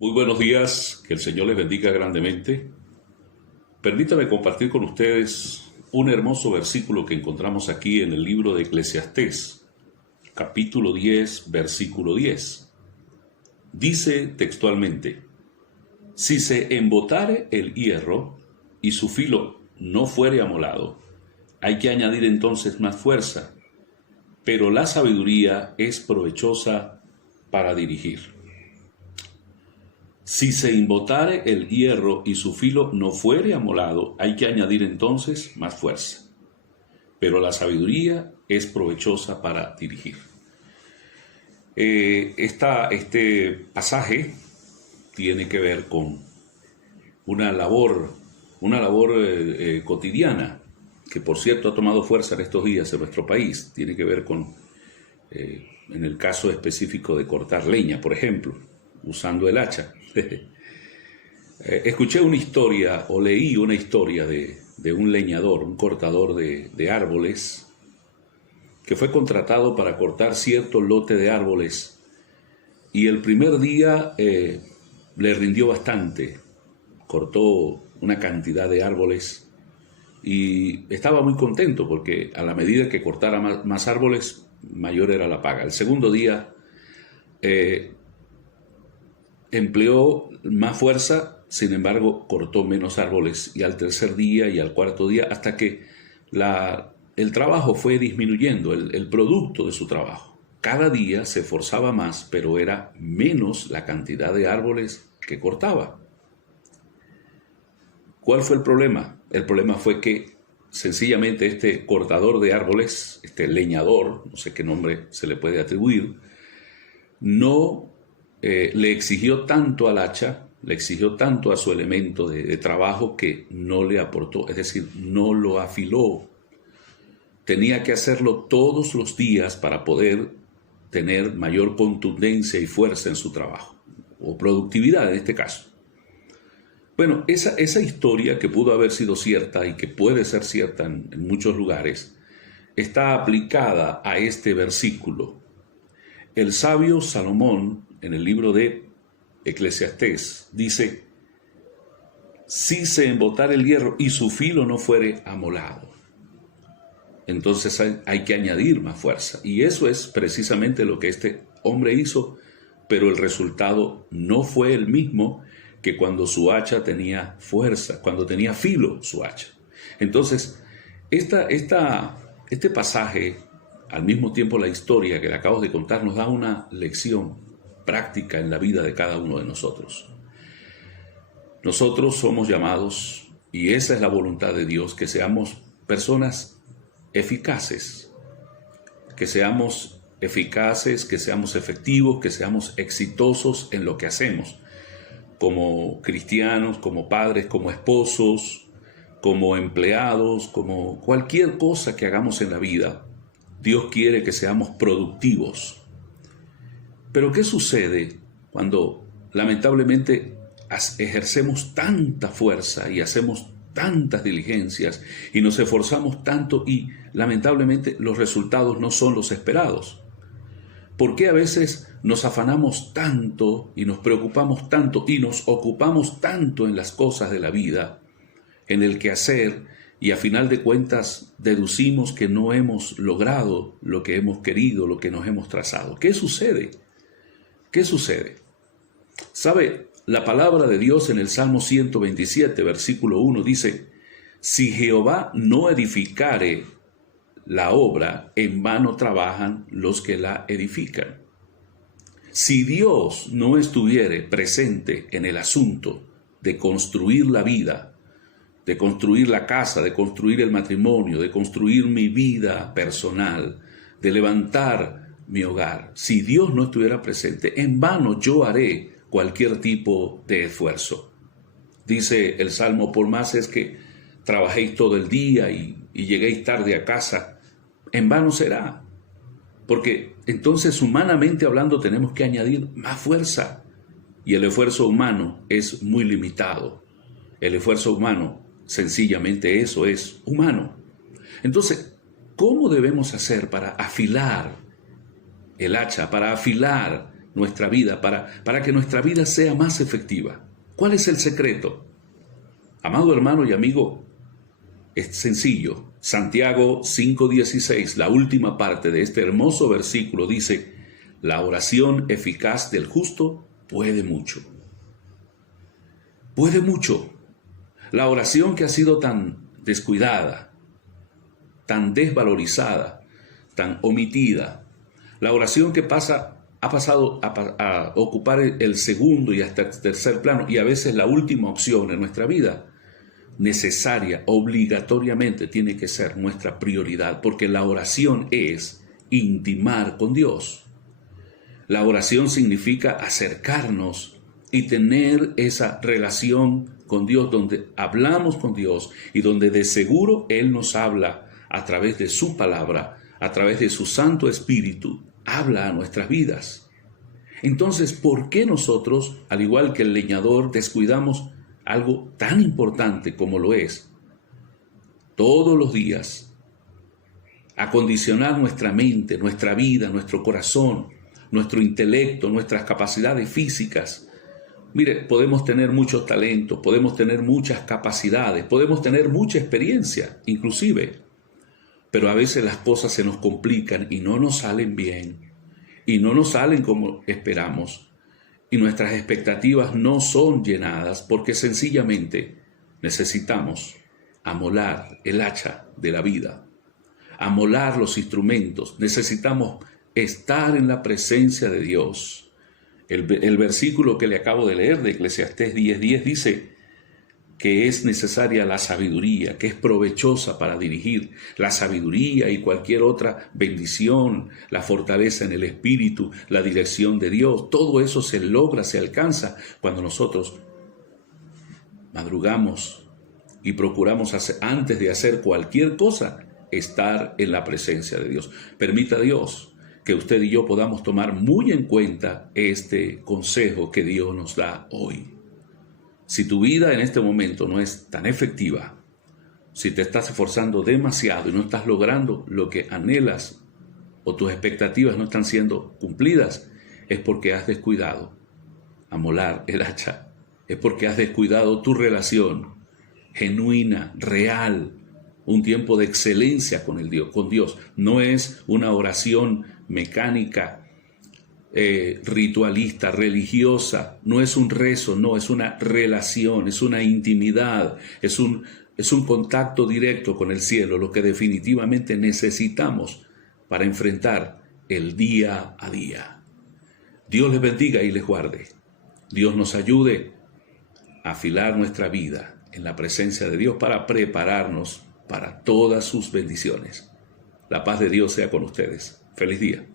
Muy buenos días, que el Señor les bendiga grandemente. Permítame compartir con ustedes un hermoso versículo que encontramos aquí en el libro de Eclesiastés, capítulo 10, versículo 10. Dice textualmente: si se embotare el hierro y su filo no fuere amolado, hay que añadir entonces más fuerza, pero la sabiduría es provechosa para dirigir. Si se embotare el hierro y su filo no fuere amolado, hay que añadir entonces más fuerza. Pero la sabiduría es provechosa para dirigir. Este pasaje tiene que ver con una labor cotidiana, que por cierto ha tomado fuerza en estos días en nuestro país. Tiene que ver con, en el caso específico de cortar leña, por ejemplo, usando el hacha. Escuché una historia o leí una historia de un leñador, un cortador de árboles, que fue contratado para cortar cierto lote de árboles y el primer día le rindió bastante, cortó una cantidad de árboles y estaba muy contento porque a la medida que cortara más árboles, mayor era la paga. El segundo día empleó más fuerza, sin embargo cortó menos árboles, y al tercer día y al cuarto día, hasta que el trabajo fue disminuyendo, el producto de su trabajo. Cada día se esforzaba más, pero era menos la cantidad de árboles que cortaba. ¿Cuál fue el problema? El problema fue que sencillamente este cortador de árboles, este leñador, no sé qué nombre se le puede atribuir, no le exigió tanto al hacha, le exigió tanto a su elemento de trabajo, que no le aportó, es decir, no lo afiló. Tenía que hacerlo todos los días para poder tener mayor contundencia y fuerza en su trabajo, o productividad en este caso. Bueno, esa historia, que pudo haber sido cierta y que puede ser cierta en muchos lugares, está aplicada a este versículo. El sabio Salomón, en el libro de Eclesiastés, dice: si se embotare el hierro y su filo no fuere amolado, entonces hay que añadir más fuerza. Y eso es precisamente lo que este hombre hizo, pero el resultado no fue el mismo que cuando su hacha tenía fuerza, cuando tenía filo su hacha. Entonces, este pasaje, al mismo tiempo la historia que le acabo de contar, nos da una lección práctica en la vida de cada uno de nosotros. Nosotros somos llamados, y esa es la voluntad de Dios, que seamos personas eficaces, que seamos efectivos, que seamos exitosos en lo que hacemos, como cristianos, como padres, como esposos, como empleados, como cualquier cosa que hagamos en la vida. Dios quiere que seamos productivos. Pero ¿qué sucede cuando lamentablemente ejercemos tanta fuerza y hacemos tantas diligencias y nos esforzamos tanto y lamentablemente los resultados no son los esperados? ¿Por qué a veces nos afanamos tanto y nos preocupamos tanto y nos ocupamos tanto en las cosas de la vida, en el quehacer, y a final de cuentas deducimos que no hemos logrado lo que hemos querido, lo que nos hemos trazado? ¿Qué sucede? ¿Qué sucede? ¿Sabe? La palabra de Dios en el Salmo 127, versículo 1 dice: si Jehová no edificare la obra, en vano trabajan los que la edifican. Si Dios no estuviere presente en el asunto de construir la vida, de construir la casa, de construir el matrimonio, de construir mi vida personal, de levantar mi hogar, si Dios no estuviera presente, en vano yo haré cualquier tipo de esfuerzo. Dice el Salmo: por más es que trabajéis todo el día y lleguéis tarde a casa, en vano será. Porque entonces, humanamente hablando, tenemos que añadir más fuerza, y el esfuerzo humano es muy limitado. El esfuerzo humano, sencillamente eso es humano. Entonces, ¿cómo debemos hacer para afilar el hacha, para afilar nuestra vida, para que nuestra vida sea más efectiva. ¿Cuál es el secreto? Amado hermano y amigo, es sencillo. Santiago 5:16, la última parte de este hermoso versículo dice: la oración eficaz del justo puede mucho. Puede mucho. La oración que ha sido tan descuidada, tan desvalorizada, tan omitida, la oración que ha pasado a ocupar el segundo y hasta el tercer plano, y a veces la última opción en nuestra vida, necesaria, obligatoriamente tiene que ser nuestra prioridad, porque la oración es intimar con Dios. La oración significa acercarnos y tener esa relación con Dios, donde hablamos con Dios y donde de seguro Él nos habla a través de su palabra, a través de su Santo Espíritu, habla a nuestras vidas. Entonces, ¿por qué nosotros, al igual que el leñador, descuidamos algo tan importante como lo es todos los días acondicionar nuestra mente, nuestra vida, nuestro corazón, nuestro intelecto, nuestras capacidades físicas? Mire, podemos tener muchos talentos, podemos tener muchas capacidades, podemos tener mucha experiencia, inclusive, pero a veces las cosas se nos complican y no nos salen bien, y no nos salen como esperamos. Y nuestras expectativas no son llenadas porque sencillamente necesitamos amolar el hacha de la vida, amolar los instrumentos. Necesitamos estar en la presencia de Dios. El versículo que le acabo de leer de Eclesiastés 10:10 dice que es necesaria la sabiduría, que es provechosa para dirigir. La sabiduría y cualquier otra bendición, la fortaleza en el espíritu, la dirección de Dios, todo eso se logra, se alcanza cuando nosotros madrugamos y procuramos antes de hacer cualquier cosa, estar en la presencia de Dios. Permita Dios que usted y yo podamos tomar muy en cuenta este consejo que Dios nos da hoy. Si tu vida en este momento no es tan efectiva, si te estás esforzando demasiado y no estás logrando lo que anhelas o tus expectativas no están siendo cumplidas, es porque has descuidado amolar el hacha, es porque has descuidado tu relación genuina, real, un tiempo de excelencia con Dios. No es una oración mecánica, ritualista, religiosa, no es un rezo, no, es una relación, es una intimidad, es un contacto directo con el cielo, lo que definitivamente necesitamos para enfrentar el día a día. Dios les bendiga y les guarde. Dios nos ayude a afilar nuestra vida en la presencia de Dios para prepararnos para todas sus bendiciones. La paz de Dios sea con ustedes. Feliz día.